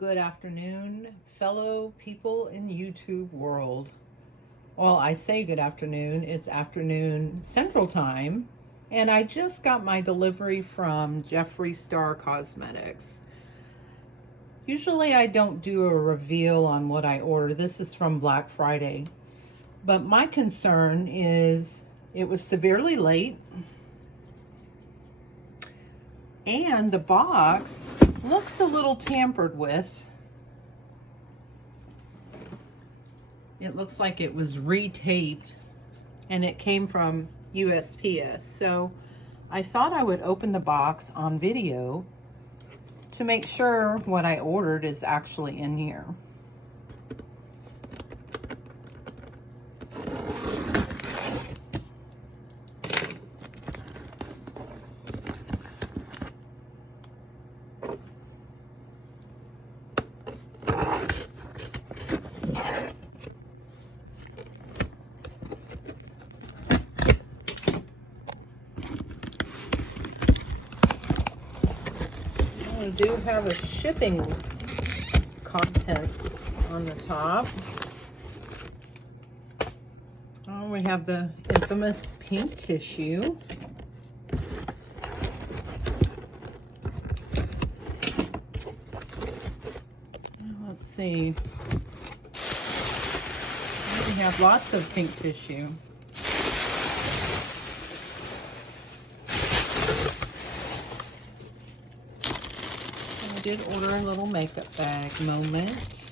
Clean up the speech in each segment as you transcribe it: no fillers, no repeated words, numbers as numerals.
Good afternoon, fellow people in YouTube world. Well, I say good afternoon, it's afternoon Central Time, and I just got my delivery from Jeffree Star Cosmetics. Usually I don't do a reveal on what I order. This is from Black Friday. But my concern is it was severely late, and the box looks a little tampered with. It looks like it was retaped and it came from USPS. So I thought I would open the box on video to make sure what I ordered is actually in here. We do have a shipping content on the top. Oh, we have the infamous pink tissue. Let's see. We have lots of pink tissue. I did order a little makeup bag moment.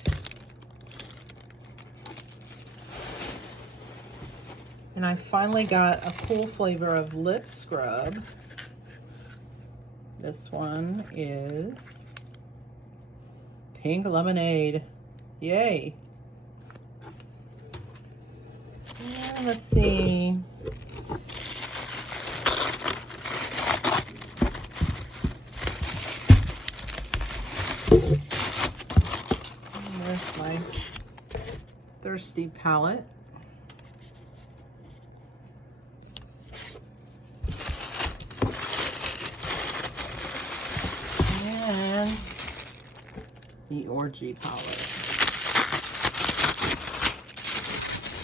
And I finally got a cool flavor of lip scrub. This one is pink lemonade. Yay. And let's see. There's my Thirsty palette. And the Orgy palette.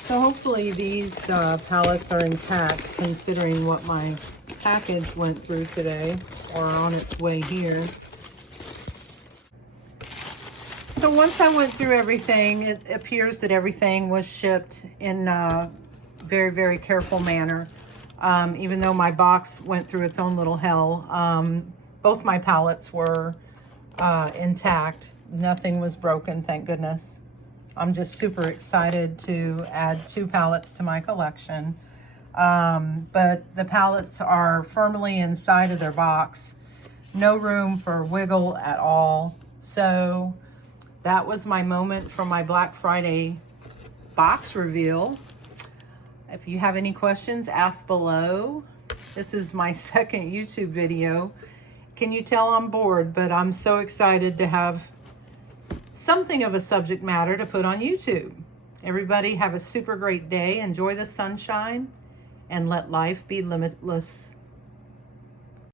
So hopefully these palettes are intact considering what my package went through today or on its way here. So once I went through everything, it appears that everything was shipped in a very, very careful manner. Even though my box went through its own little hell, both my palettes were intact. Nothing was broken, thank goodness. I'm just super excited to add 2 palettes to my collection. But the palettes are firmly inside of their box. No room for wiggle at all. So that was my moment for my Black Friday box reveal. If you have any questions, ask below. This is my second YouTube video. Can you tell I'm bored? But I'm so excited to have something of a subject matter to put on YouTube. Everybody have a super great day. Enjoy the sunshine and let life be limitless.